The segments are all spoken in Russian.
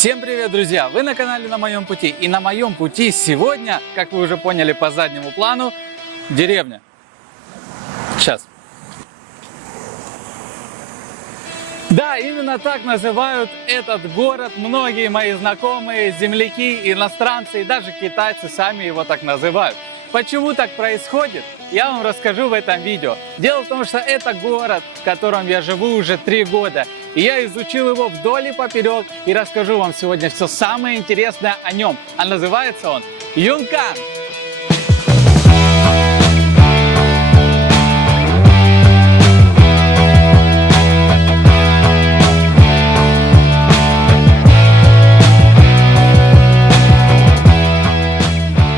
Всем привет, друзья! Вы на канале На Моем Пути. И на моем пути сегодня, как вы уже поняли по заднему плану, деревня. Сейчас. Да, именно так называют этот город многие мои знакомые, земляки, иностранцы и даже китайцы сами его так называют. Почему так происходит, я вам расскажу в этом видео. Дело в том, что это город, в котором я живу уже 3 года. И я изучил его вдоль и поперек и расскажу вам сегодня все самое интересное о нем. А называется он Юнкан.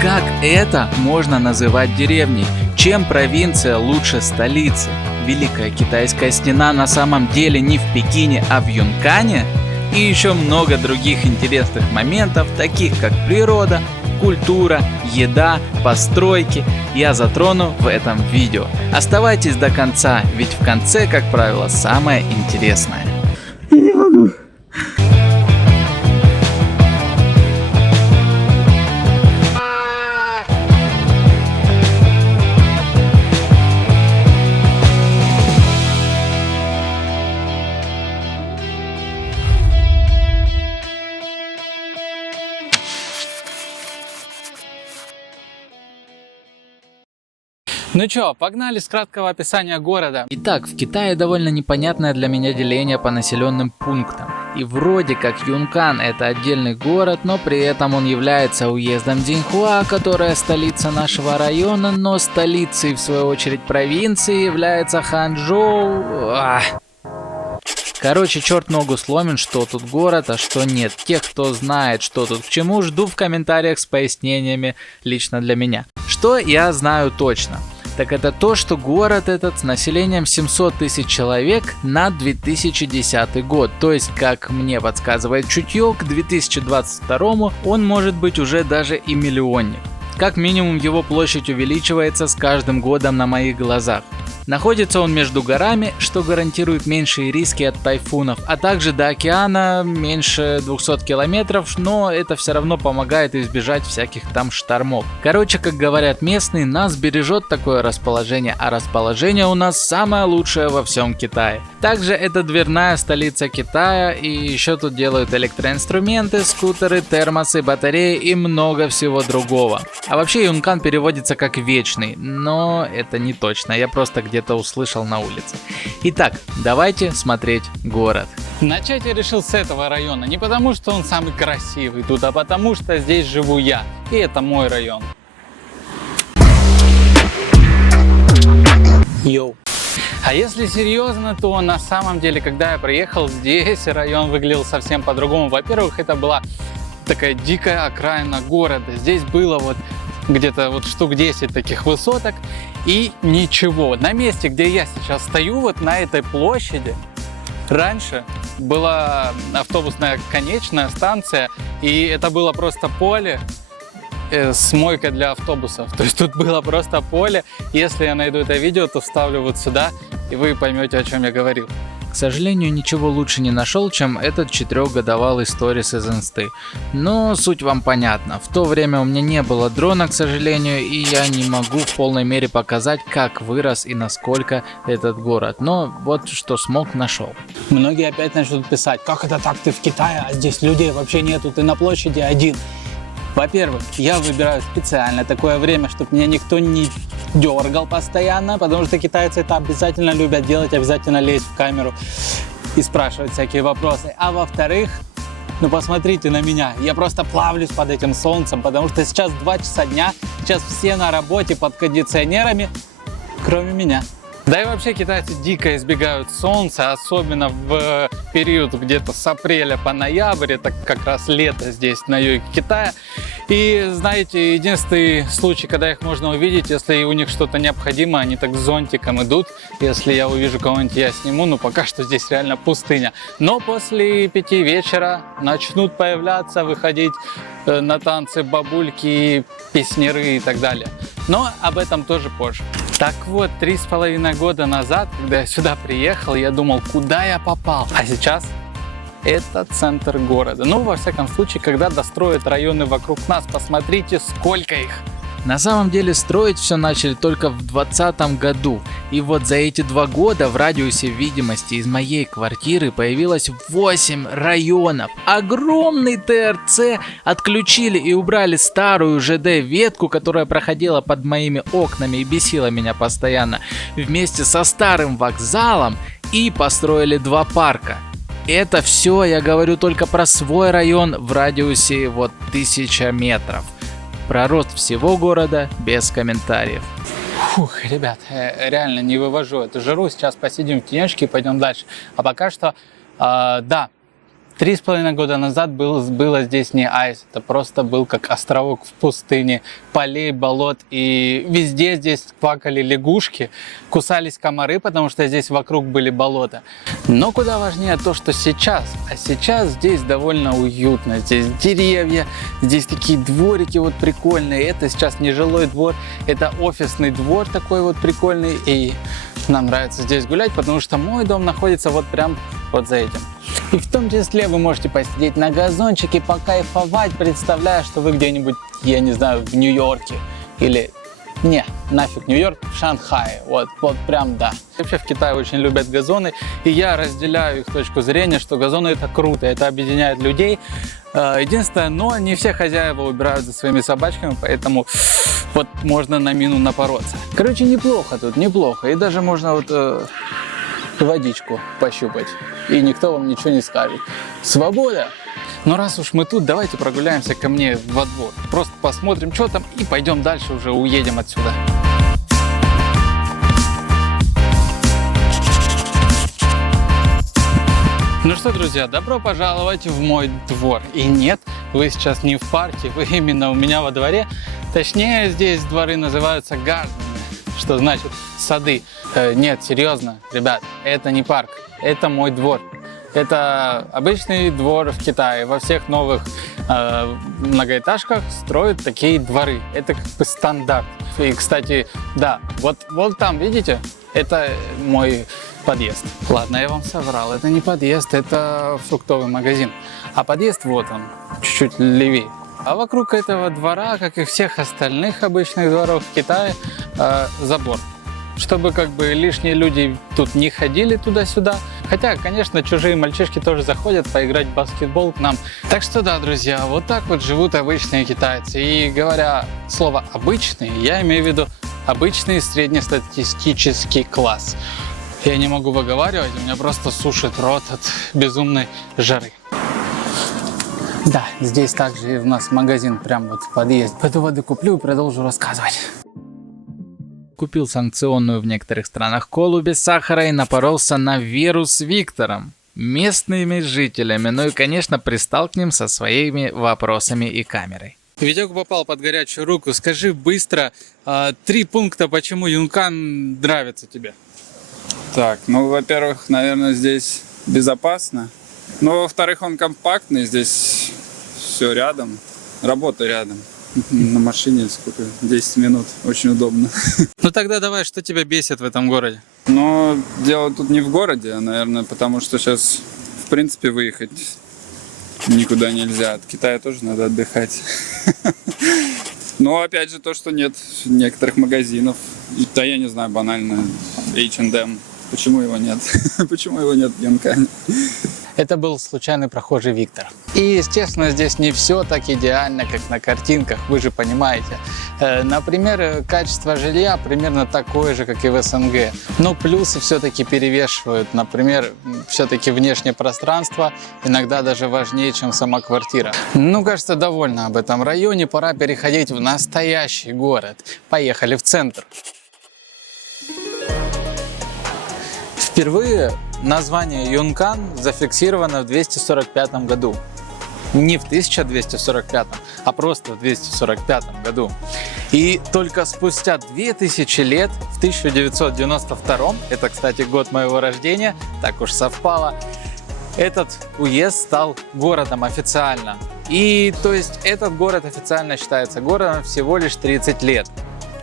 Как это можно называть деревней? Чем провинция лучше столицы? Великая китайская стена на самом деле не в Пекине, а в Юнкане? И еще много других интересных моментов, таких как природа, культура, еда, постройки, я затрону в этом видео. Оставайтесь до конца, ведь в конце, как правило, самое интересное. Я не могу. Ну чё, погнали с краткого описания города. Итак, в Китае довольно непонятное для меня деление по населенным пунктам. И вроде как Юнкан это отдельный город, но при этом он является уездом Диньхуа, которая столица нашего района, но столицей в свою очередь провинции является Ханчжоу. Короче, черт ногу сломит, что тут город, а что нет. Тех, кто знает, что тут к чему, жду в комментариях с пояснениями лично для меня. Что я знаю точно? Так это то, что город этот с населением 700 тысяч человек на 2010 год. То есть, как мне подсказывает чутье, к 2022 он может быть уже даже и миллионник. Как минимум его площадь увеличивается с каждым годом на моих глазах. Находится он между горами, что гарантирует меньшие риски от тайфунов, а также до океана меньше 200 километров, но это все равно помогает избежать всяких там штормов. Короче, как говорят местные, нас бережет такое расположение, а расположение у нас самое лучшее во всем Китае. Также это дверная столица Китая, и еще тут делают электроинструменты, скутеры, термосы, батареи и много всего другого. А вообще Юнкан переводится как вечный, но это не точно, я просто где-то услышал на улице. Итак, давайте смотреть город. Начать я решил с этого района, не потому что он самый красивый тут, а потому что здесь живу я, и это мой район. Йоу. А если серьезно, то на самом деле, когда я приехал здесь, район выглядел совсем по-другому. Во-первых, это была такая дикая окраина города. Здесь было вот где-то вот штук 10 таких высоток и ничего. На месте, где я сейчас стою, вот на этой площади, раньше была автобусная конечная станция, и это было просто поле с мойкой для автобусов. То есть тут было просто поле. Если я найду это видео, то вставлю вот сюда, и вы поймете, о чем я говорил. К сожалению, ничего лучше не нашел, чем этот 4-годовалый сторис из инсты. Но суть вам понятна. В то время у меня не было дрона, к сожалению, и я не могу в полной мере показать, как вырос и насколько этот город. Но вот что смог, нашел. Многие опять начнут писать, как это так, ты в Китае, а здесь людей вообще нету, ты на площади один. Во-первых, я выбираю специально такое время, чтобы меня никто не дергал постоянно, потому что китайцы это обязательно любят делать, обязательно лезть в камеру и спрашивать всякие вопросы. А во-вторых, ну посмотрите на меня, я просто плавлюсь под этим солнцем, потому что сейчас 2 часа дня, сейчас все на работе под кондиционерами, кроме меня. Да и вообще китайцы дико избегают солнца, особенно в период где-то с апреля по ноябрь, это как раз лето здесь на юге Китая. И знаете, единственный случай, когда их можно увидеть, если у них что-то необходимо, они так с зонтиком идут. Если я увижу кого-нибудь, я сниму, но пока что здесь реально пустыня. Но после 5 вечера начнут появляться, выходить на танцы бабульки, песняры и так далее. Но об этом тоже позже. Так вот, 3,5 года назад, когда я сюда приехал, я думал, куда я попал. А сейчас это центр города. Ну, во всяком случае, когда достроят районы вокруг нас, посмотрите, сколько их. На самом деле строить все начали только в 2020 году. И вот за эти 2 года в радиусе видимости из моей квартиры появилось 8 районов. Огромный ТРЦ отключили и убрали старую ЖД-ветку, которая проходила под моими окнами и бесила меня постоянно, вместе со старым вокзалом, и построили 2 парка. Это все я говорю только про свой район в радиусе 1000 метров. Про рост всего города без комментариев. Фух, ребят, реально не вывожу эту жару. Сейчас посидим в тенечке и пойдем дальше. А пока что, да, 3,5 года назад было здесь не айс. Это просто был как островок в пустыне, полей, болот. И везде здесь квакали лягушки, кусались комары, потому что здесь вокруг были болота. Но куда важнее то, что сейчас. А сейчас здесь довольно уютно. Здесь деревья, здесь такие дворики прикольные. Это сейчас не жилой двор, это офисный двор такой прикольный. И нам нравится здесь гулять, потому что мой дом находится прям за этим. И в том числе вы можете посидеть на газончике, покайфовать, представляя, что вы где-нибудь, я не знаю, в Нью-Йорке или... Не, нафиг Нью-Йорк, в Шанхае, вот прям да. Вообще в Китае очень любят газоны, и я разделяю их точку зрения, что газоны это круто, это объединяет людей. Единственное, но не все хозяева убирают за своими собачками, поэтому можно на мину напороться. Короче, неплохо тут, неплохо, и даже можно водичку пощупать, и никто вам ничего не скажет. Свобода! Но раз уж мы тут, давайте прогуляемся ко мне во двор. Просто посмотрим, что там, и пойдем дальше, уже уедем отсюда. Ну что, друзья, добро пожаловать в мой двор. И нет, вы сейчас не в парке, вы именно у меня во дворе. Точнее, здесь дворы называются гарденами, что значит сады. Нет, серьезно, ребят, это не парк, это мой двор. Это обычный двор в Китае. Во всех новых многоэтажках строят такие дворы. Это как бы стандарт. И, кстати, да, вот там, видите, это мой подъезд. Ладно, я вам соврал, это не подъезд, это фруктовый магазин. А подъезд вот он, чуть-чуть левее. А вокруг этого двора, как и всех остальных обычных дворов в Китае, забор. Чтобы как бы лишние люди тут не ходили туда-сюда. Хотя, конечно, чужие мальчишки тоже заходят поиграть в баскетбол к нам. Так что да, друзья, вот так живут обычные китайцы. И говоря слово «обычные», я имею в виду обычный среднестатистический класс. Я не могу выговаривать, у меня просто сушит рот от безумной жары. Да, здесь также у нас магазин прям в подъезде. Пойду воды куплю и продолжу рассказывать. Купил санкционную в некоторых странах колу без сахара и напоролся на Веру с Виктором, местными жителями, ну и, конечно, пристал к ним со своими вопросами и камерой. Витек попал под горячую руку. Скажи быстро 3 пункта, почему Юнкан нравится тебе. Так, ну, во-первых, наверное, здесь безопасно. Но, во-вторых, он компактный, здесь все рядом, работа рядом. На машине сколько? 10 минут. Очень удобно. Ну тогда давай, что тебя бесит в этом городе? Но дело тут не в городе, наверное, потому что сейчас, в принципе, выехать никуда нельзя. От Китая тоже надо отдыхать. Но опять же то, что нет некоторых магазинов. Да я не знаю, банально H&M. Почему его нет? Почему его нет в Юнкане? Это был случайный прохожий Виктор. И, естественно, здесь не все так идеально, как на картинках, вы же понимаете. Например, качество жилья примерно такое же, как и в СНГ. Но плюсы все-таки перевешивают. Например, все-таки внешнее пространство иногда даже важнее, чем сама квартира. Ну, кажется, довольно об этом районе. Пора переходить в настоящий город. Поехали в центр. Впервые название Юнкан зафиксировано в 245 году. Не в 1245, а просто в 245 году. И только спустя 2000 лет, в 1992, это, кстати, год моего рождения, так уж совпало, этот уезд стал городом официально. И то есть этот город официально считается городом всего лишь 30 лет.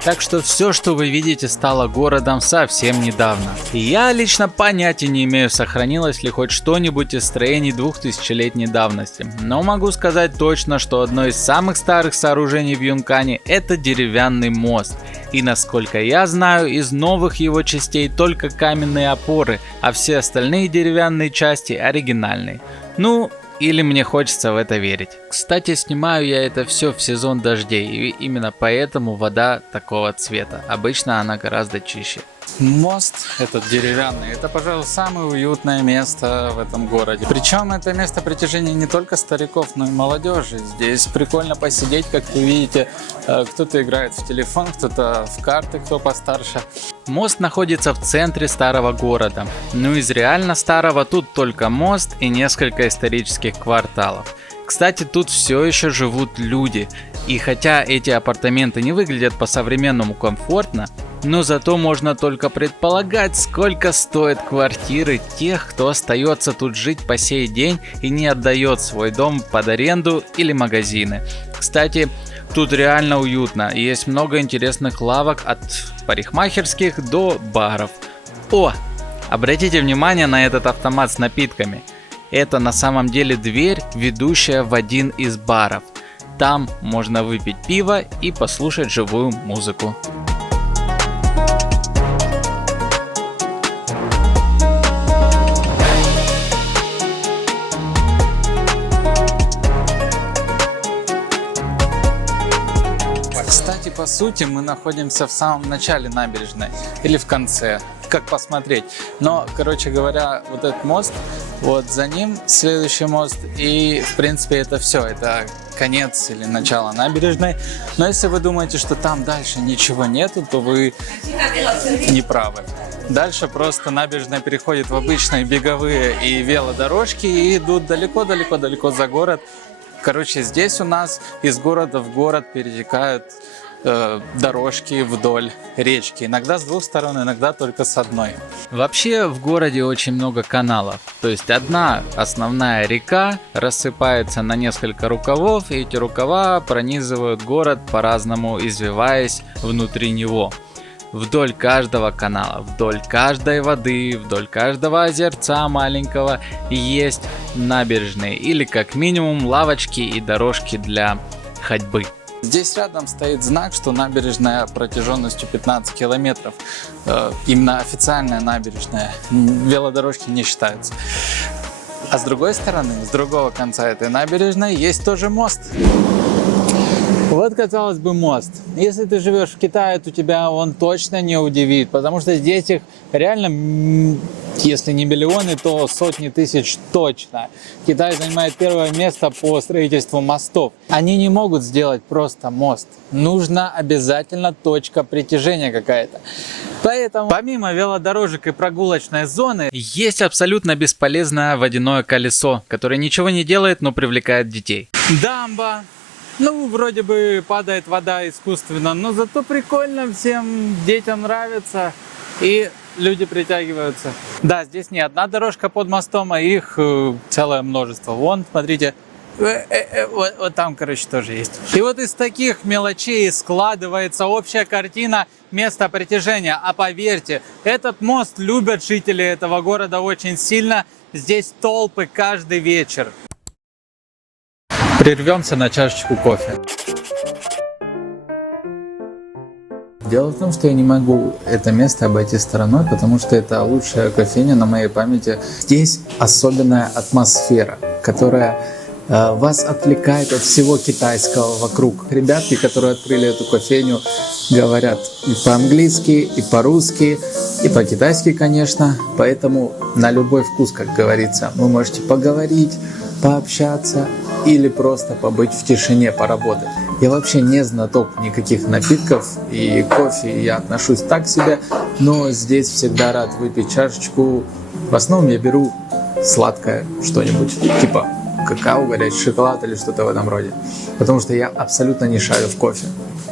Так что все, что вы видите, стало городом совсем недавно. И я лично понятия не имею, сохранилось ли хоть что-нибудь из строений 2000-летней давности. Но могу сказать точно, что одно из самых старых сооружений в Юнкане — это деревянный мост. И насколько я знаю, из новых его частей только каменные опоры, а все остальные деревянные части оригинальные. Ну, или мне хочется в это верить. Кстати, снимаю я это все в сезон дождей, и именно поэтому вода такого цвета. Обычно она гораздо чище. Мост этот деревянный, это, пожалуй, самое уютное место в этом городе. Причем это место притяжения не только стариков, но и молодежи. Здесь прикольно посидеть, как вы видите. Кто-то играет в телефон, кто-то в карты, кто постарше. Мост находится в центре старого города. Ну, из реально старого тут только мост и несколько исторических кварталов. Кстати, тут все еще живут люди. И хотя эти апартаменты не выглядят по-современному комфортно, но зато можно только предполагать, сколько стоят квартиры тех, кто остается тут жить по сей день и не отдает свой дом под аренду или магазины. Кстати, тут реально уютно, и есть много интересных лавок от парикмахерских до баров. О, обратите внимание на этот автомат с напитками. Это на самом деле дверь, ведущая в один из баров. Там можно выпить пиво и послушать живую музыку. Кстати, по сути, мы находимся в самом начале набережной или в конце, как посмотреть. Но, короче говоря, вот этот мост, вот за ним следующий мост, и, в принципе, это все, это конец или начало набережной. Но если вы думаете, что там дальше ничего нету, то вы не правы. Дальше просто набережная переходит в обычные беговые и велодорожки и идут далеко-далеко-далеко за город. Короче, здесь у нас из города в город перетекают дорожки вдоль речки. Иногда с двух сторон, иногда только с одной. Вообще в городе очень много каналов. То есть одна основная река рассыпается на несколько рукавов, и эти рукава пронизывают город по-разному, извиваясь внутри него. Вдоль каждого канала, вдоль каждой воды, вдоль каждого озерца маленького есть набережные или как минимум лавочки и дорожки для ходьбы. Здесь рядом стоит знак, что набережная протяженностью 15 километров. Именно официальная набережная. Велодорожки не считаются. А с другой стороны, с другого конца этой набережной есть тоже мост. Вот, казалось бы, мост. Если ты живешь в Китае, то тебя он точно не удивит, потому что здесь их реально, если не миллионы, то сотни тысяч точно. Китай занимает первое место по строительству мостов. Они не могут сделать просто мост. Нужна обязательно точка притяжения какая-то. Поэтому, помимо велодорожек и прогулочной зоны, есть абсолютно бесполезное водяное колесо, которое ничего не делает, но привлекает детей. Дамба. Ну, вроде бы падает вода искусственно, но зато прикольно, всем детям нравится и люди притягиваются. Да, здесь не одна дорожка под мостом, а их целое множество. Вон, смотрите, вот там, короче, тоже есть. И вот из таких мелочей складывается общая картина места притяжения. А поверьте, этот мост любят жители этого города очень сильно. Здесь толпы каждый вечер. Прервемся на чашечку кофе. Дело в том, что я не могу это место обойти стороной, потому что это лучшая кофейня на моей памяти. Здесь особенная атмосфера, которая вас отвлекает от всего китайского вокруг. Ребятки, которые открыли эту кофейню, говорят и по-английски, и по-русски, и по-китайски, конечно. Поэтому на любой вкус, как говорится, вы можете поговорить, пообщаться или просто побыть в тишине, поработать. Я вообще не знаток никаких напитков, и кофе я отношусь так себе, но здесь всегда рад выпить чашечку. В основном я беру сладкое что-нибудь, типа какао, горячий шоколад или что-то в этом роде, потому что я абсолютно не шарю в кофе.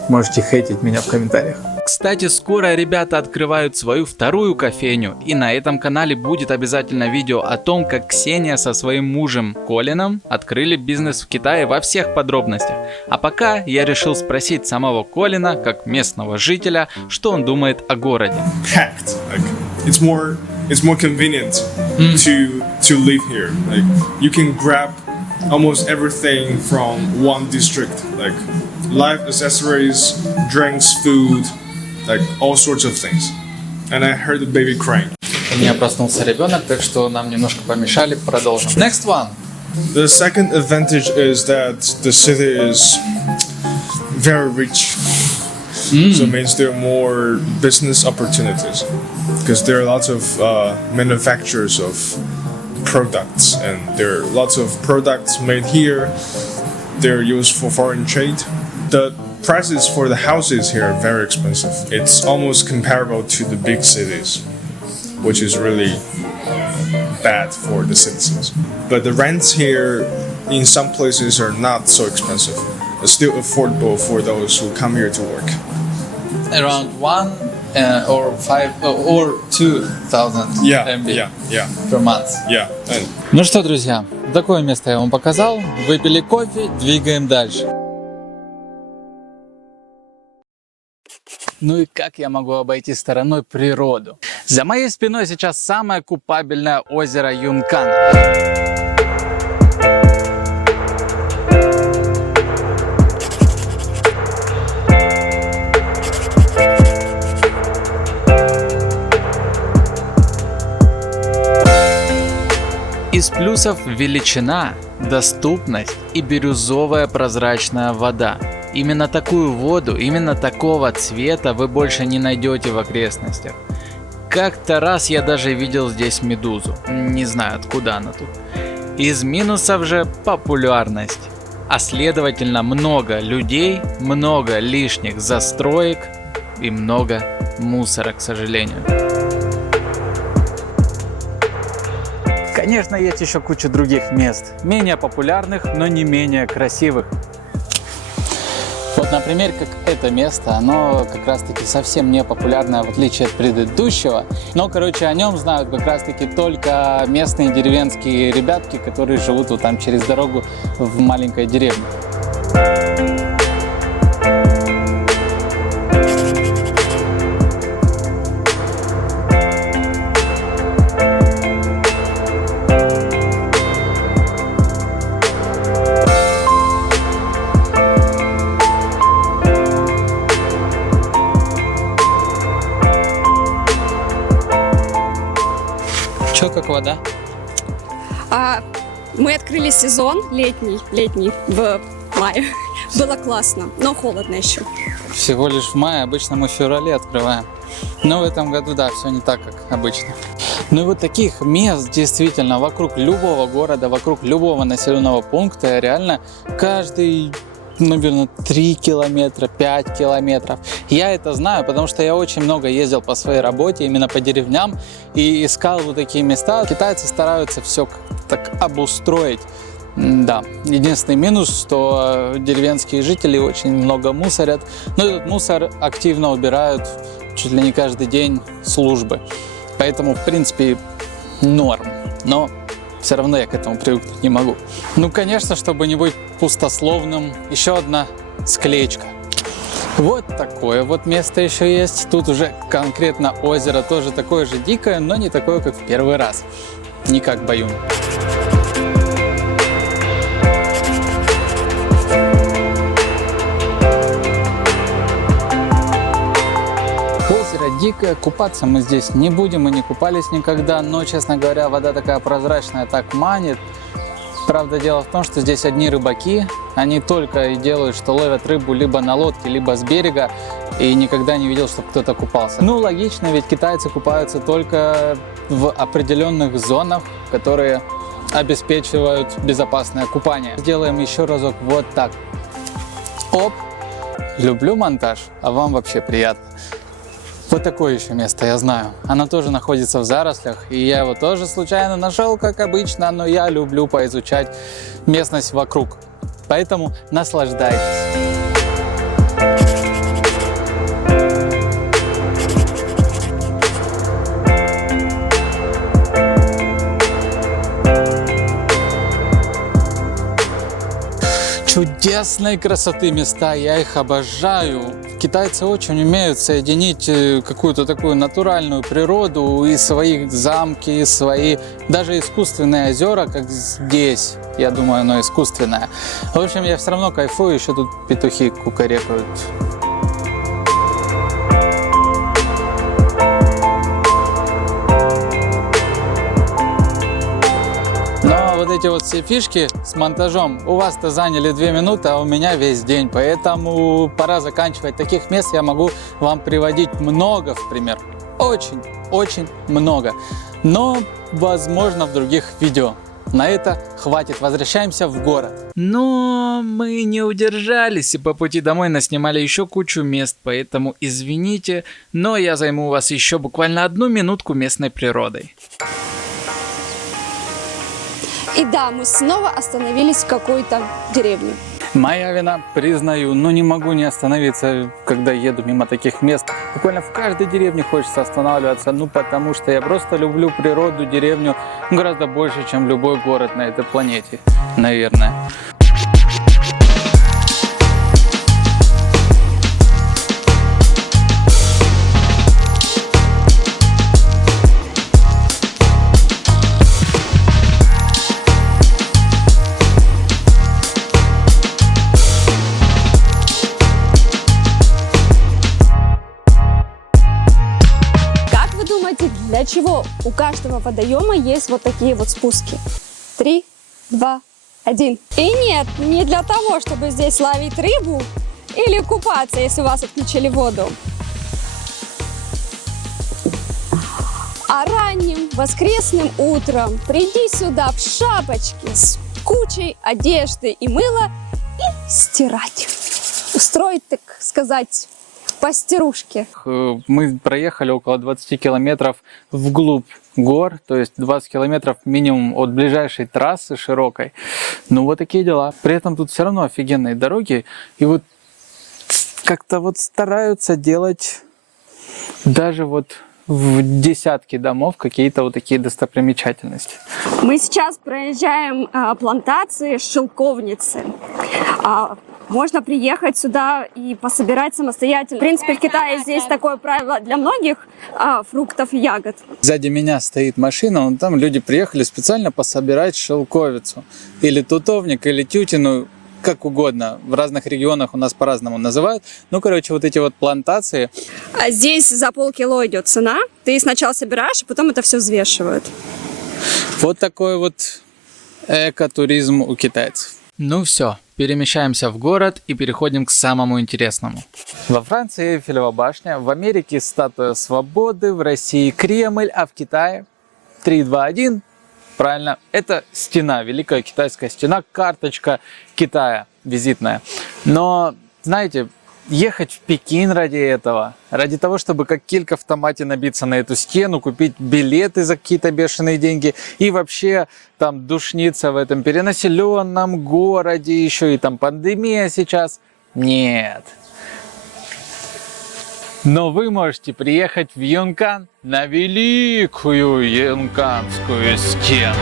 Можете хейтить меня в комментариях. Кстати, скоро ребята открывают свою вторую кофейню, и на этом канале будет обязательно видео о том, как Ксения со своим мужем Колином открыли бизнес в Китае во всех подробностях. А пока я решил спросить самого Колина, как местного жителя, что он думает о городе. Packed. Like it's more convenient to live here. Like you can grab almost everything from one district. Like life accessories, drinks, food, like all sorts of things. And I heard the baby crying. У меня проснулся ребенок, так что нам немножко помешали. Продолжим. Next one. The second advantage is that the city is very rich. So it means there are more business opportunities because there are lots of manufacturers of products, and there are lots of products made here. They're used for foreign trade. The prices for the houses here are very expensive. It's almost comparable to the big cities, which is really bad for the citizens. But the rents here in some places are not so expensive. It's still affordable for those who come here to work. Around 1 or 5 or 2,000 RMB per month. Yeah. And Ну что, друзья, такое место я вам показал. Выпили кофе, двигаем дальше. Ну и как я могу обойти стороной природу? За моей спиной сейчас самое купабельное озеро Юнкан. Из плюсов величина, доступность и бирюзовая прозрачная вода. Именно такую воду, именно такого цвета вы больше не найдете в окрестностях. Как-то раз я даже видел здесь медузу. Не знаю, откуда она тут. Из минусов же популярность. А следовательно много людей, много лишних застроек и много мусора, к сожалению. Конечно, есть еще куча других мест, менее популярных, но не менее красивых. Вот, например, как это место, оно как раз-таки совсем не популярное, в отличие от предыдущего. Но, короче, о нем знают как раз-таки только местные деревенские ребятки, которые живут вот там через дорогу в маленькой деревне. Чё, как вода? Мы открыли сезон летний в мае. Было классно, но холодно еще. Всего лишь в мае, обычно мы в феврале открываем. Но в этом году, да, все не так, как обычно. Ну и вот таких мест действительно вокруг любого города, вокруг любого населенного пункта реально каждый, наверное, 3 километра, 5 километров. Я это знаю, потому что я очень много ездил по своей работе, именно по деревням, и искал вот такие места. Китайцы стараются все так обустроить. Да, единственный минус, что деревенские жители очень много мусорят, но этот мусор активно убирают чуть ли не каждый день службы. Поэтому, в принципе, норм. Но все равно я к этому привыкнуть не могу. Ну, конечно, чтобы не быть пустословным, еще одна склеечка. Вот такое вот место еще есть. Тут уже конкретно озеро тоже такое же дикое, но не такое, как в первый раз. Не как Баюн. Озеро дикое, купаться мы здесь не будем, мы не купались никогда, но, честно говоря, вода такая прозрачная, так манит. Правда, дело в том, что здесь одни рыбаки, они только и делают, что ловят рыбу либо на лодке, либо с берега, и никогда не видел, чтобы кто-то купался. Ну, логично, ведь китайцы купаются только в определенных зонах, которые обеспечивают безопасное купание. Сделаем еще разок вот так. Оп! Люблю монтаж, а вам вообще приятно. Вот такое еще место я знаю. Оно тоже находится в зарослях, и я его тоже случайно нашел, как обычно, но я люблю поизучать местность вокруг. Поэтому наслаждайтесь. чудесной красоты места, я их обожаю. Китайцы очень умеют соединить какую-то такую натуральную природу и свои замки, и свои даже искусственные озера, как здесь. Я думаю, оно искусственное. В общем, я все равно кайфую, еще тут петухи кукарекают. Вот эти вот все фишки с монтажом у вас-то заняли 2 минуты, а у меня весь день. Поэтому пора заканчивать. Таких мест я могу вам приводить много в пример. Очень много. Но, возможно, в других видео. На это хватит. Возвращаемся в город. Но мы не удержались и по пути домой наснимали еще кучу мест. Поэтому извините, но я займу у вас еще буквально 1 минутку местной природой. И да, мы снова остановились в какой-то деревне. Моя вина, признаю, но не могу не остановиться, когда еду мимо таких мест. Буквально в каждой деревне хочется останавливаться, потому что я просто люблю природу, деревню гораздо больше, чем любой город на этой планете, наверное. Для чего у каждого водоема есть вот такие вот спуски? 3, 2, 1. И нет, не для того, чтобы здесь ловить рыбу или купаться, если у вас отключили воду. А ранним воскресным утром приди сюда в шапочке с кучей одежды и мыла и стирать. Устроить, так сказать, постирушки. Мы проехали около 20 километров вглубь гор, то есть 20 километров минимум от ближайшей трассы широкой. Ну вот такие дела. При этом тут все равно офигенные дороги. И вот как-то вот стараются делать даже вот в десятки домов какие-то вот такие достопримечательности. Мы сейчас проезжаем плантации шелковницы. Можно приехать сюда и пособирать самостоятельно. В принципе, в Китае здесь такое правило для многих фруктов и ягод. Сзади меня стоит машина, там люди приехали специально пособирать шелковицу. Или тутовник, или тютину, как угодно. В разных регионах у нас по-разному называют. Ну, короче, вот эти вот плантации. А здесь за полкило идет цена. Ты сначала собираешь, а потом это все взвешивают. Вот такой вот экотуризм у китайцев. Ну все, перемещаемся в город и переходим к самому интересному. Во Франции Эйфелева башня, в Америке статуя свободы, в России Кремль, а в Китае 3, 2, 1. Правильно, это стена, Великая Китайская стена, карточка Китая визитная. Но, знаете, ехать в Пекин ради этого, ради того, чтобы как килька в томате набиться на эту стену, купить билеты за какие-то бешеные деньги и вообще там душниться в этом перенаселенном городе, еще и там пандемия сейчас. Нет. Но вы можете приехать в Юнкан на Великую Юнканскую стену.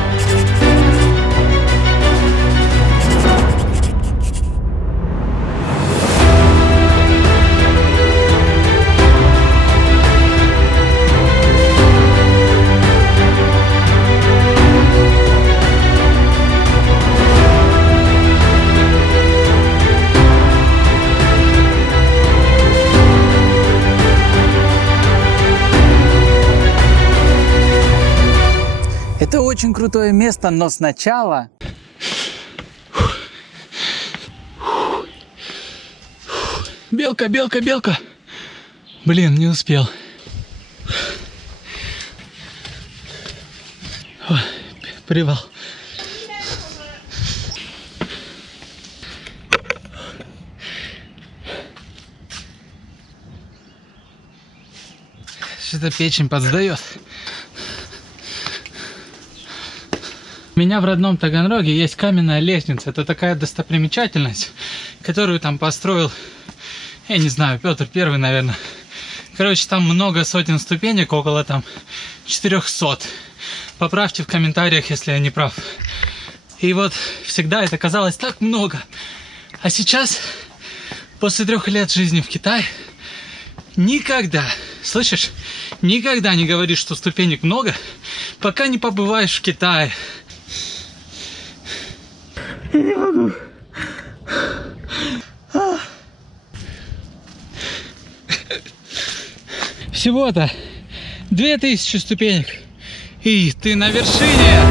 Это очень крутое место, но сначала... Белка, белка, белка! Блин, не успел. О, привал. Что-то печень подсдает. У меня в родном Таганроге есть каменная лестница. Это такая достопримечательность, которую там построил, я не знаю, Петр I, наверное. Короче, там много сотен ступенек, около там 400. Поправьте в комментариях, если я не прав. И вот всегда это казалось так много. А сейчас, после 3 лет жизни в Китае, никогда, слышишь, никогда не говоришь, что ступенек много, пока не побываешь в Китае. Я не могу. Всего-то 2000 ступенек, и ты на вершине.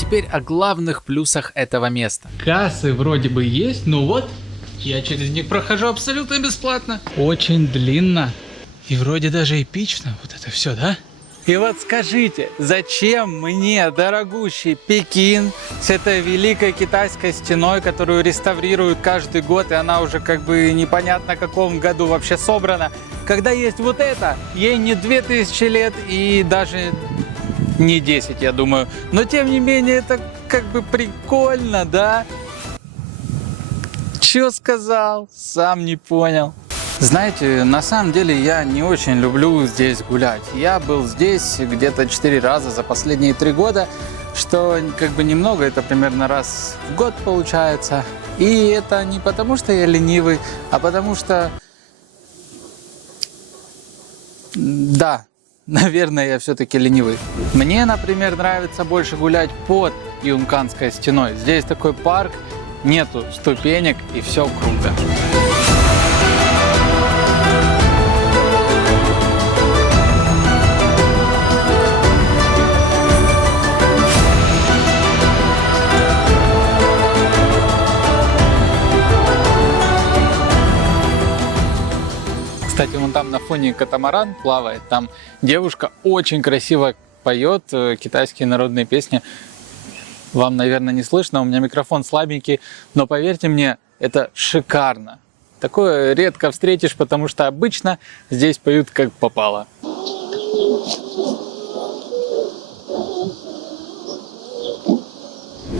Теперь о главных плюсах этого места. Кассы вроде бы есть, но вот я через них прохожу абсолютно бесплатно. Очень длинно и вроде даже эпично. Вот это все, да? И вот скажите, зачем мне дорогущий Пекин с этой великой китайской стеной, которую реставрируют каждый год, и она уже как бы непонятно в каком году вообще собрана, когда есть вот это, ей не 2000 лет и даже не 10, я думаю. Но тем не менее, это как бы прикольно, да? Чё сказал? Сам не понял. Знаете, на самом деле я не очень люблю здесь гулять. Я был здесь где-то 4 раза за последние 3 года, что как бы немного, это примерно раз в год получается. И это не потому, что я ленивый, а потому что... Да. Наверное, я все-таки ленивый. Мне, например, нравится больше гулять под Юнканской стеной. Здесь такой парк, нету ступенек и все круто. Кстати, вон там на фоне катамаран плавает, там девушка очень красиво поет китайские народные песни. Вам, наверное, не слышно, у меня микрофон слабенький, но поверьте мне, это шикарно. Такое редко встретишь, потому что обычно здесь поют как попало.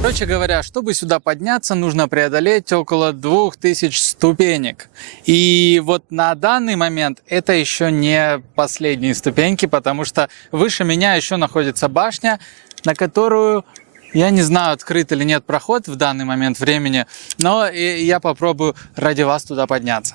Короче говоря, чтобы сюда подняться, нужно преодолеть около 2000 ступенек. И вот на данный момент это еще не последние ступеньки, потому что выше меня еще находится башня, на которую, я не знаю, открыт или нет проход в данный момент времени, но я попробую ради вас туда подняться.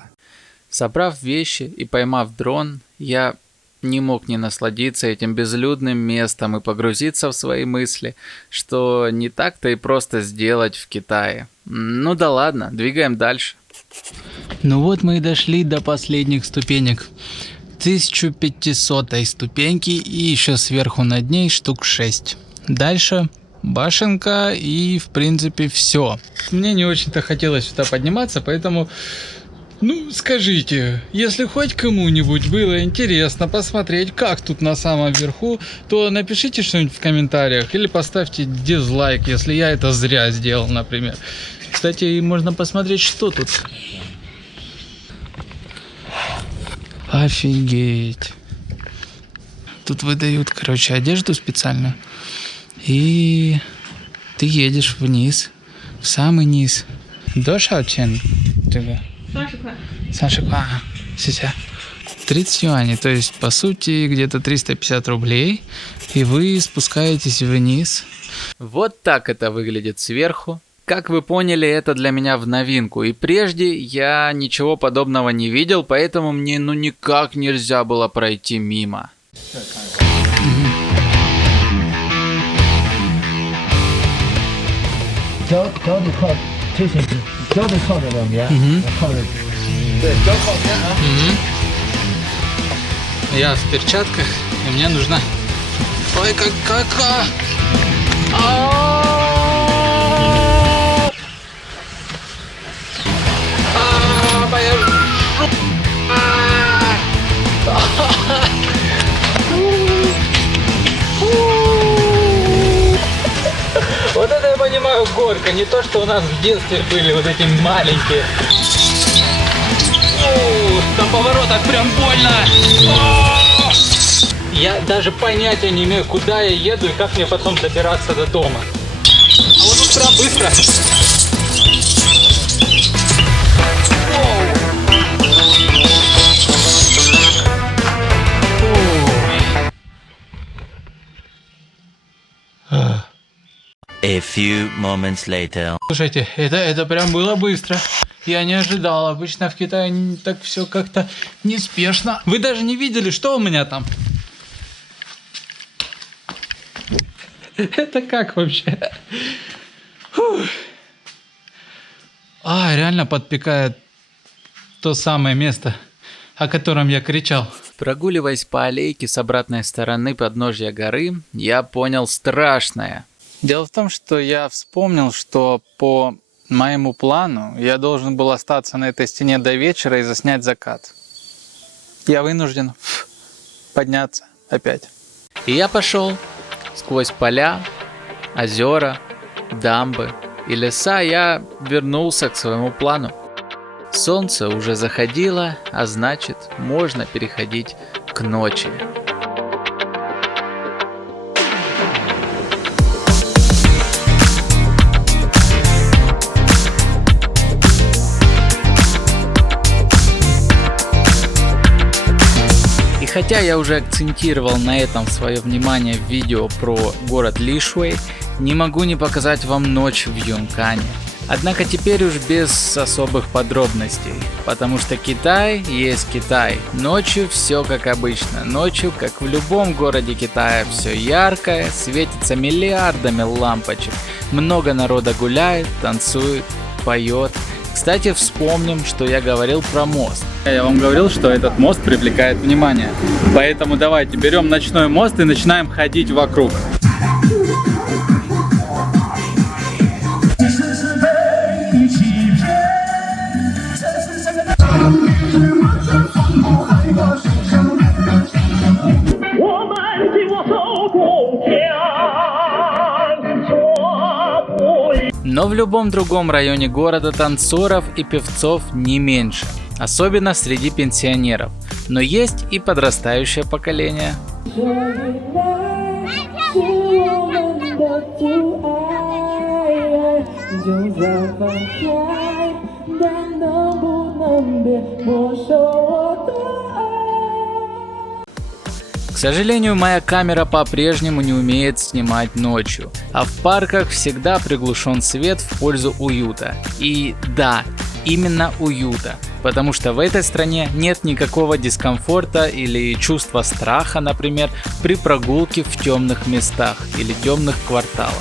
Собрав вещи и поймав дрон, я не мог не насладиться этим безлюдным местом и погрузиться в свои мысли, что не так-то и просто сделать в Китае. Ну да ладно, двигаем дальше. Ну вот мы и дошли до последних ступенек. 1500 ступеньки и еще сверху над ней штук 6. Дальше башенка и в принципе все. Мне не очень-то хотелось сюда подниматься, поэтому... Ну, скажите, если хоть кому-нибудь было интересно посмотреть, как тут на самом верху, то напишите что-нибудь в комментариях или поставьте дизлайк, если я это зря сделал, например. Кстати, можно посмотреть, что тут. Офигеть. Тут выдают, короче, одежду специальную. И ты едешь вниз, в самый низ. До Шаочен, тебе. 30 块, 30 юаней, то есть по сути где-то 350 рублей, и вы спускаетесь вниз. Вот так это выглядит сверху. Как вы поняли, это для меня в новинку, и прежде я ничего подобного не видел, поэтому мне ну никак нельзя было пройти мимо. Я в перчатках, и мне нужно... Ой, как... Вот это я понимаю, горка, не то, что у нас в детстве были вот эти маленькие. На поворотах прям больно. Я даже понятия не имею, куда я еду и как мне потом добираться до дома. А вот тут прям быстро. A few moments later. Слушайте, это прям было быстро. Я не ожидал. Обычно в Китае так все как-то неспешно. Вы даже не видели, что у меня там. Это как вообще? Фух. Реально подпекает то самое место, о котором я кричал. Прогуливаясь по аллейке с обратной стороны подножья горы, я понял страшное. Дело в том, что я вспомнил, что по моему плану я должен был остаться на этой стене до вечера и заснять закат. Я вынужден подняться опять. И я пошел сквозь поля, озера, дамбы и леса. Я вернулся к своему плану. Солнце уже заходило, а значит, можно переходить к ночи. И хотя я уже акцентировал на этом свое внимание в видео про город Лишуэй, не могу не показать вам ночь в Юнкане. Однако теперь уж без особых подробностей, потому что Китай есть Китай. Ночью все как обычно. Ночью, как в любом городе Китая, все яркое, светится миллиардами лампочек. Много народа гуляет, танцует, поет. Кстати, вспомним, что я говорил про мост. Я вам говорил, что этот мост привлекает внимание. Поэтому давайте берем ночной мост и начинаем ходить вокруг. Но в любом другом районе города танцоров и певцов не меньше, особенно среди пенсионеров. Но есть и подрастающее поколение. К сожалению, моя камера по-прежнему не умеет снимать ночью, а в парках всегда приглушен свет в пользу уюта. И да, именно уюта, потому что в этой стране нет никакого дискомфорта или чувства страха, например, при прогулке в темных местах или темных кварталах.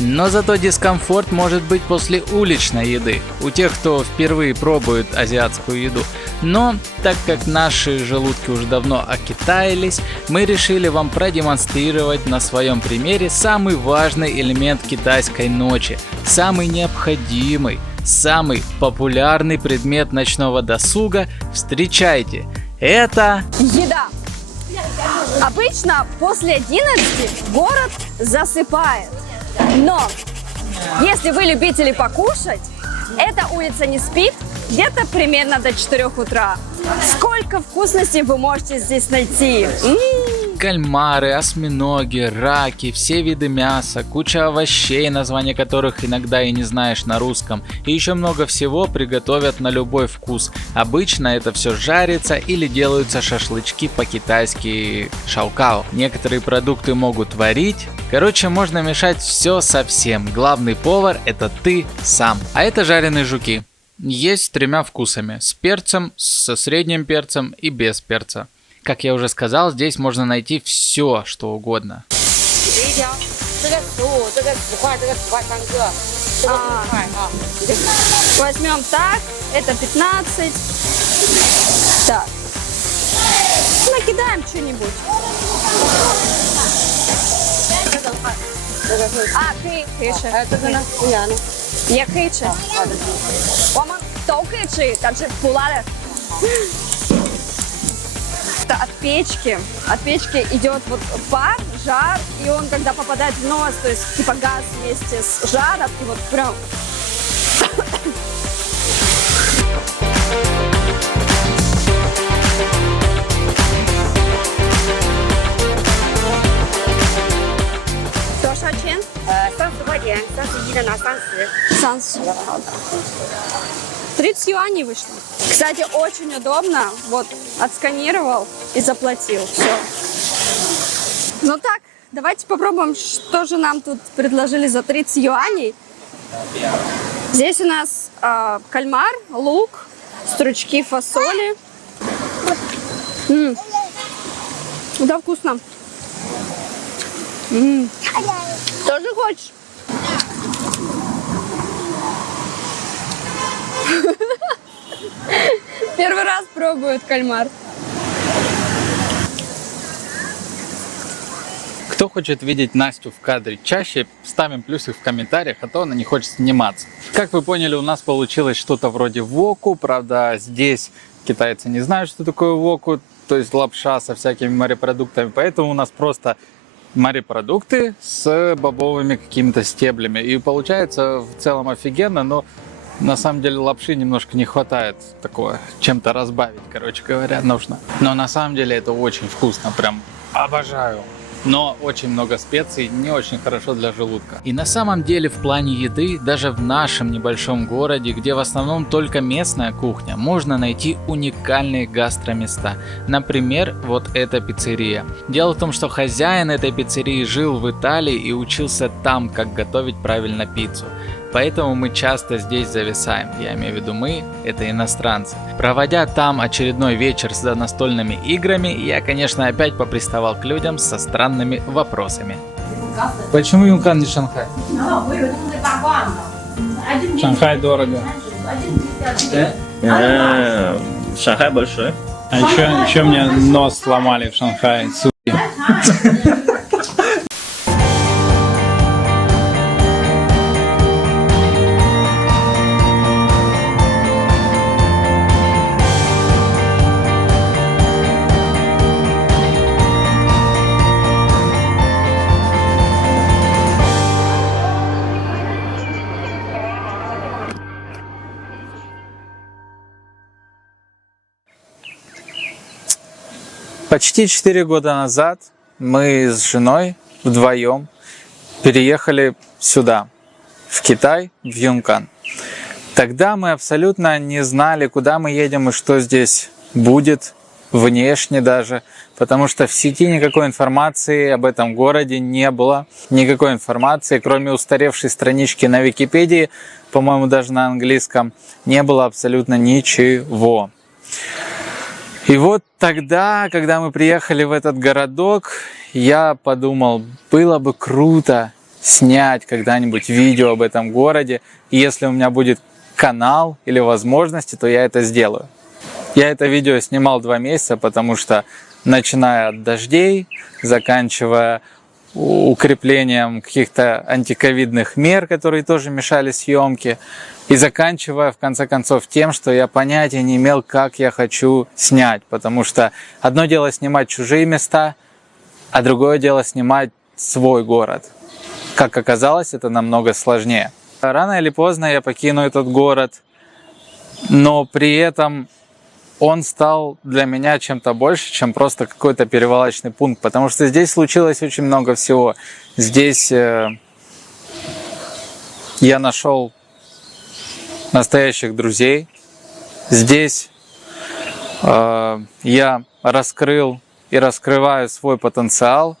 Но зато дискомфорт может быть после уличной еды, у тех, кто впервые пробует азиатскую еду. Но так как наши желудки уже давно окитаились, мы решили вам продемонстрировать на своем примере самый важный элемент китайской ночи, самый необходимый, самый популярный предмет ночного досуга. Встречайте, это Еда. Обычно после 11 город засыпает. Но если вы любители покушать, эта улица не спит где-то примерно до 4 утра. Сколько вкусностей вы можете здесь найти? кальмары, осьминоги, раки, все виды мяса, куча овощей, названия которых иногда и не знаешь на русском, и еще много всего приготовят на любой вкус. Обычно это все жарится или делаются шашлычки по-китайски шаокао. Некоторые продукты могут варить. Короче, можно мешать все со всем. Главный повар — это ты сам. А это жареные жуки. Есть с 3 вкусами: с перцем, со средним перцем и без перца. Как я уже сказал, здесь можно найти все, что угодно. Возьмем так, это 15. Так. Накидаем что-нибудь. От печки идет вот пар, жар, и он когда попадает в нос, то есть типа газ вместе с жаром, и вот прям... 元，31的拿30。30了，好的。30 юаней вышло. Кстати, очень удобно. Вот, отсканировал и заплатил. Все. Ну так, давайте попробуем, что же нам тут предложили за 30 юаней. Здесь у нас кальмар, лук, стручки фасоли. Да, вкусно. Тоже хочешь? Первый раз пробует кальмар. Кто хочет видеть Настю в кадре чаще, ставим плюсы в комментариях, а то она не хочет сниматься. Как вы поняли, у нас получилось что-то вроде воку. Правда, здесь китайцы не знают, что такое воку, то есть лапша со всякими морепродуктами. Поэтому у нас просто морепродукты с бобовыми какими-то стеблями. И получается в целом офигенно, но на самом деле лапши немножко не хватает такого, чем-то разбавить, короче говоря, нужно. Но на самом деле это очень вкусно, прям обожаю. Но очень много специй, не очень хорошо для желудка. И на самом деле в плане еды, даже в нашем небольшом городе, где в основном только местная кухня, можно найти уникальные гастроместа. Например, вот эта пиццерия. Дело в том, что хозяин этой пиццерии жил в Италии и учился там, как готовить правильно пиццу. Поэтому мы часто здесь зависаем. Я имею в виду мы, это иностранцы. Проводя там очередной вечер с настольными играми, я, конечно, опять поприставал к людям со странными вопросами. Почему Юнкан не Шанхай? Шанхай дорого. Шанхай большой. А еще мне нос сломали в Шанхае. Почти 4 года назад мы с женой вдвоем переехали сюда, в Китай, в Юнкан. Тогда мы абсолютно не знали, куда мы едем и что здесь будет, внешне даже, потому что в сети никакой информации об этом городе не было, никакой информации, кроме устаревшей странички на Википедии, по-моему, даже на английском, не было абсолютно ничего. И вот тогда, когда мы приехали в этот городок, я подумал, было бы круто снять когда-нибудь видео об этом городе. И если у меня будет канал или возможности, то я это сделаю. Я это видео снимал 2 месяца, потому что начиная от дождей, заканчивая укреплением каких-то антиковидных мер, которые тоже мешали съемке, и заканчивая, в конце концов, тем, что я понятия не имел, как я хочу снять. Потому что одно дело снимать чужие места, а другое дело снимать свой город. Как оказалось, это намного сложнее. Рано или поздно я покину этот город, но при этом он стал для меня чем-то больше, чем просто какой-то перевалочный пункт. Потому что здесь случилось очень много всего. Здесь я нашел настоящих друзей. Здесь я раскрыл и раскрываю свой потенциал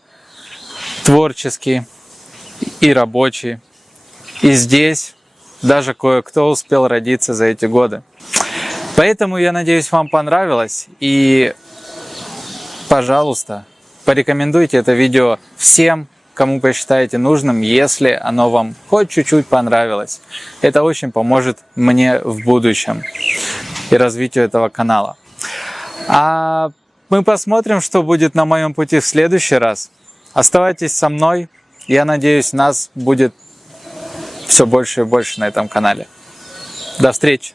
творческий и рабочий. И здесь даже кое-кто успел родиться за эти годы. Поэтому я надеюсь, вам понравилось. И, пожалуйста, порекомендуйте это видео всем, кому посчитаете нужным, если оно вам хоть чуть-чуть понравилось. Это очень поможет мне в будущем и развитию этого канала. А мы посмотрим, что будет на моем пути в следующий раз. Оставайтесь со мной. Я надеюсь, нас будет все больше и больше на этом канале. До встречи!